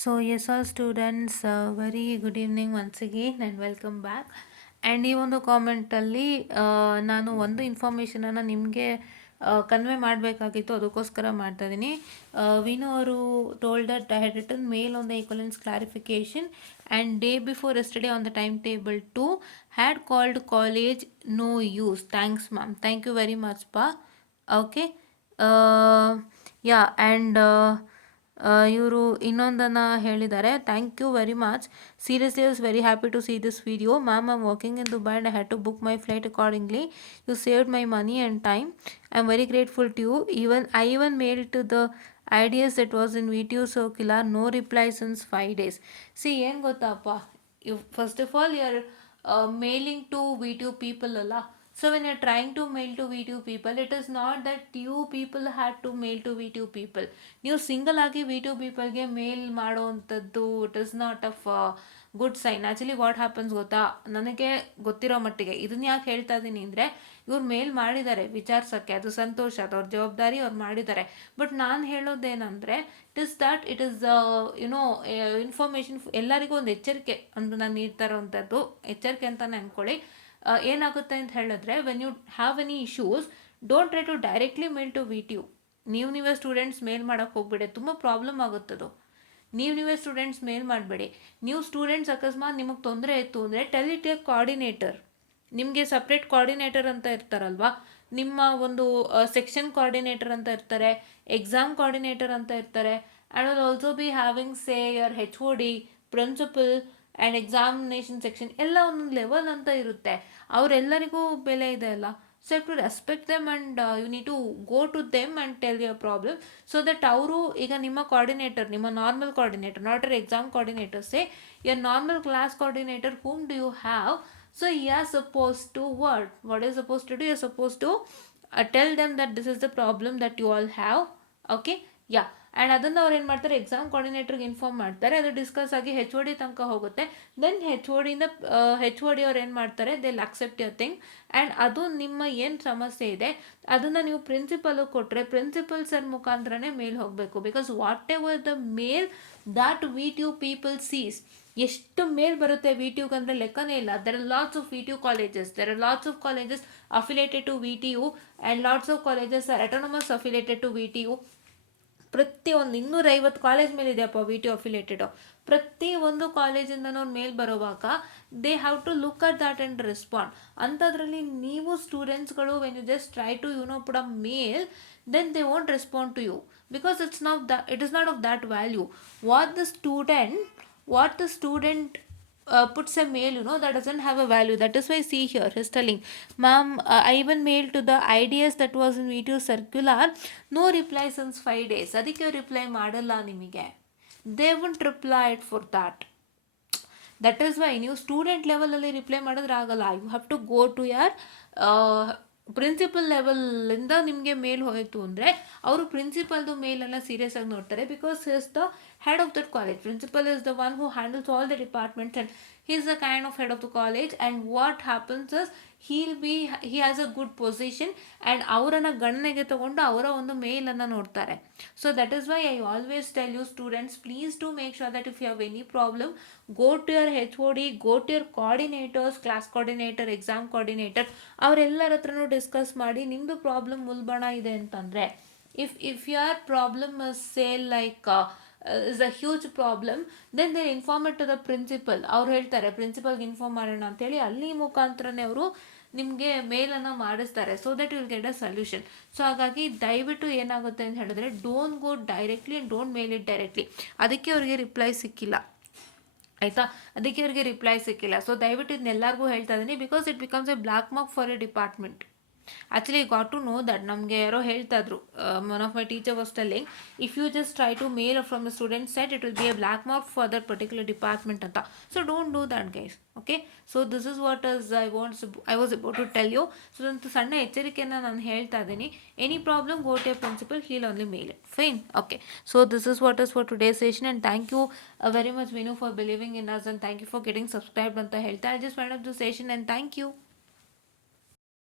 So, yes, all students, very good evening once again and welcome back. And ಈ ಒಂದು ಕಾಮೆಂಟಲ್ಲಿ ನಾನು ಒಂದು ಇನ್ಫಾರ್ಮೇಷನನ್ನು ನಿಮಗೆ ಕನ್ವೆ ಮಾಡಬೇಕಾಗಿತ್ತು, ಅದಕ್ಕೋಸ್ಕರ ಮಾಡ್ತಾ ಇದ್ದೀನಿ. ವಿನು ಅವರು told that I had return mail on the equivalence clarification and day before yesterday on the time table to had called college no use. Thanks ma'am, thank you very much ಪಾ. Okay, yeah and ಇವರು ಇನ್ನೊಂದನ್ನು ಹೇಳಿದ್ದಾರೆ. Thank you very much. Seriously I was very happy to see this video. Ma'am, I am working in Dubai and I had to book my flight accordingly. You saved my money and time. I am very grateful to you. I even mailed to the ideas that was in VTU circular. No reply since 5 days. See, ಏನು ಗೊತ್ತಪ್ಪ, first of all, you're mailing to VTU people ಅಲ್ಲ. So when you're trying to mail to VTU people, it is not that you people had to mail to VTU people. ನೀವು single ಆಗಿ VTU ಪೀಪಲ್ಗೆ mail ಮಾಡೋವಂಥದ್ದು it is not of good sign. Actually what happens ಗೊತ್ತಾ, ನನಗೆ ಗೊತ್ತಿರೋ ಮಟ್ಟಿಗೆ ಇದನ್ನ ಯಾಕೆ ಹೇಳ್ತಾ ಇದ್ದೀನಿ ಅಂದರೆ, ಇವ್ರು ಮೇಲ್ ಮಾಡಿದ್ದಾರೆ ವಿಚಾರಿಸೋಕ್ಕೆ, ಅದು ಸಂತೋಷ, ಅದು ಅವ್ರ ಜವಾಬ್ದಾರಿ, ಅವ್ರು ಮಾಡಿದ್ದಾರೆ. ಬಟ್ ನಾನು ಹೇಳೋದೇನೆಂದರೆ, ಇಟ್ ಇಸ್ ಯುನೋ ಇನ್ಫಾರ್ಮೇಷನ್, ಎಲ್ಲರಿಗೂ ಒಂದು ಎಚ್ಚರಿಕೆ ಅಂತ ನಾನು ನೀಡ್ತಾ ಇರೋವಂಥದ್ದು, ಎಚ್ಚರಿಕೆ ಅಂತಲೇ ಅಂದ್ಕೊಳ್ಳಿ. ಏನಾಗುತ್ತೆ ಅಂತ ಹೇಳಿದ್ರೆ, when you have any issues, don't try to directly mail to VTU. ನೀವೇ ಸ್ಟೂಡೆಂಟ್ಸ್ ಮೇಲ್ ಮಾಡೋಕ್ಕೆ ಹೋಗ್ಬೇಡಿ, ತುಂಬ ಪ್ರಾಬ್ಲಮ್ ಆಗುತ್ತದು. ನೀವೇ ಸ್ಟೂಡೆಂಟ್ಸ್ ಮೇಲ್ ಮಾಡಬೇಡಿ. ನೀವು ಸ್ಟೂಡೆಂಟ್ಸ್ ಅಕಸ್ಮಾತ್ ನಿಮಗೆ ತೊಂದರೆ ಇತ್ತು ಅಂದರೆ ಟೆಲ್ ಇಟ್ ಎ ಕೋಆರ್ಡಿನೇಟರ್. ನಿಮಗೆ ಸಪ್ರೇಟ್ ಕೋಆರ್ಡಿನೇಟರ್ ಅಂತ ಇರ್ತಾರಲ್ವಾ, ನಿಮ್ಮ ಒಂದು ಸೆಕ್ಷನ್ ಕೋಆರ್ಡಿನೇಟರ್ ಅಂತ ಇರ್ತಾರೆ, ಎಕ್ಸಾಮ್ ಕೋಆರ್ಡಿನೇಟರ್ ಅಂತ ಇರ್ತಾರೆ. And will also be having say your HOD, principal and examination section ಎಲ್ಲ ಒಂದೊಂದು ಲೆವೆಲ್ ಅಂತ ಇರುತ್ತೆ. ಅವರೆಲ್ಲರಿಗೂ ಬೆಲೆ ಇದೆ ಅಲ್ಲ. So to respect them and you need to go to them and tell your problem, so that ಅವರು ಈಗ ನಿಮ್ಮ ಕೋಆರ್ಡಿನೇಟರ್, ನಿಮ್ಮ normal coordinator, not your exam coordinator, say your normal class coordinator, whom do you have? So you are supposed to what is supposed to do? You are supposed to tell them that this is the problem that you all have. Okay, yeah. And ಅದನ್ನು ಅವ್ರು ಏನು ಮಾಡ್ತಾರೆ, exam ಕೋಆರ್ಡಿನೇಟರ್ಗೆ inform ಮಾಡ್ತಾರೆ. ಅದು discuss ಆಗಿ HOD ತನಕ ಹೋಗುತ್ತೆ. Then HOD ಅವ್ರು ಏನು ಮಾಡ್ತಾರೆ, they will accept your thing. And ಅದು ನಿಮ್ಮ ಏನು ಸಮಸ್ಯೆ ಇದೆ ಅದನ್ನು ನೀವು ಪ್ರಿನ್ಸಿಪಲ್ಗೆ ಕೊಟ್ಟರೆ ಪ್ರಿನ್ಸಿಪಲ್ ಸರ್ ಮುಖಾಂತರನೇ ಮೇಲ್ ಹೋಗಬೇಕು. Because whatever the mail that VTU people sees, ಎಷ್ಟು ಮೇಲ್ ಬರುತ್ತೆ VTUಗೆ ಅಂದರೆ ಲೆಕ್ಕನೇ ಇಲ್ಲ. There are lots of VTU colleges, there are lots of colleges affiliated to VTU and lots of colleges are autonomous affiliated to VTU. ಪ್ರತಿಯೊಂದು 250 college ಮೇಲೆ ಇದೆಯಪ್ಪ VTU ಅಫಿಲೇಟೆಡು. ಪ್ರತಿಯೊಂದು ಕಾಲೇಜಿಂದನೂ ಮೇಲ್ ಬರೋವಾಗ they have to look at that and respond. ಅಂಥದ್ರಲ್ಲಿ ನೀವು ಸ್ಟೂಡೆಂಟ್ಸ್ಗಳು when you just try to put a mail, then they won't respond to you because it is not of that value. what the student puts a mail, that doesn't have a value. That is why, see here, he's telling, ma'am, I even mailed to the IDS that was in VTU circular. No reply since 5 days. ಅದಕ್ಕೆ reply ಮಾಡಲ್ಲ ನಿಮಗೆ. They won't reply it for that. That is why ನೀವು student ಲೆವೆಲಲ್ಲಿ reply ಮಾಡಿದ್ರೆ ಆಗಲ್ಲ. You have to go to your principal ಲೆವೆಲಿಂದ ನಿಮಗೆ mail ಹೋಯಿತು ಅಂದರೆ ಅವರು ಪ್ರಿನ್ಸಿಪಲ್ದು ಮೇಲನ್ನು ಸೀರಿಯಸ್ ಆಗಿ ನೋಡ್ತಾರೆ. Because he is the head of that college. Principal is the one who handles all the departments and he is the kind of head of the college. And what happens is he has a good position and ಅವರನ್ನು ಗಣನೆಗೆ ತಗೊಂಡು ಅವರ ಒಂದು ಮೇಲನ್ನು ನೋಡ್ತಾರೆ. So that is why I always tell you students, please to make sure that if you have any problem, go to your HOD, go to your coordinators, class coordinator, exam coordinator, ಅವರೆಲ್ಲರ ಹತ್ರನೂ discuss ಮಾಡಿ. ನಿಮ್ಮದು problem ಮುಲ್ಬಣ ಇದೆ ಅಂತಂದರೆ, if your problem is say like is a huge problem, then they inform it to the principal. ಅವ್ರು ಹೇಳ್ತಾರೆ ಪ್ರಿನ್ಸಿಪಲ್ಗೆ inform ಮಾಡೋಣ ಅಂತೇಳಿ, ಅಲ್ಲಿ ಮುಖಾಂತರನೇ ಅವರು ನಿಮಗೆ ಮೇಲನ್ನು ಮಾಡಿಸ್ತಾರೆ. So that will get a solution. So ಹಾಗಾಗಿ ದಯವಿಟ್ಟು ಏನಾಗುತ್ತೆ ಅಂತ ಹೇಳಿದ್ರೆ, don't go directly and don't mail it directly. ಅದಕ್ಕೆ ಅವ್ರಿಗೆ ರಿಪ್ಲೈ ಸಿಕ್ಕಿಲ್ಲ, ಆಯಿತಾ? ಅದಕ್ಕೆ ಅವ್ರಿಗೆ ರಿಪ್ಲೈ ಸಿಕ್ಕಿಲ್ಲ. ಸೊ ದಯವಿಟ್ಟು ಇದನ್ನೆಲ್ಲರಿಗೂ ಹೇಳ್ತಾ ಇದ್ದೀನಿ, because it becomes a black mark for a department. Actually got to know that. ನಮಗೆ ಯಾರೋ ಹೇಳ್ತಾ ಇದ್ರು, one of my teacher was telling, if you just try to mail from the student set, it will be a black mark for that particular department ಅಂತ. So don't do that guys. Okay, so this is what is I was about to tell you. So ಒಂದು ಸಣ್ಣ ಎಚ್ಚರಿಕೆಯನ್ನು ನಾನು ಹೇಳ್ತಾ ಇದ್ದೀನಿ. Any problem, go to a principal, he'll only mail it. Fine. Okay, so this is what is for today session and thank you very much Vinu for believing in us and thank you for getting subscribed ಅಂತ ಹೇಳ್ತಾ I just wind up the session and thank you.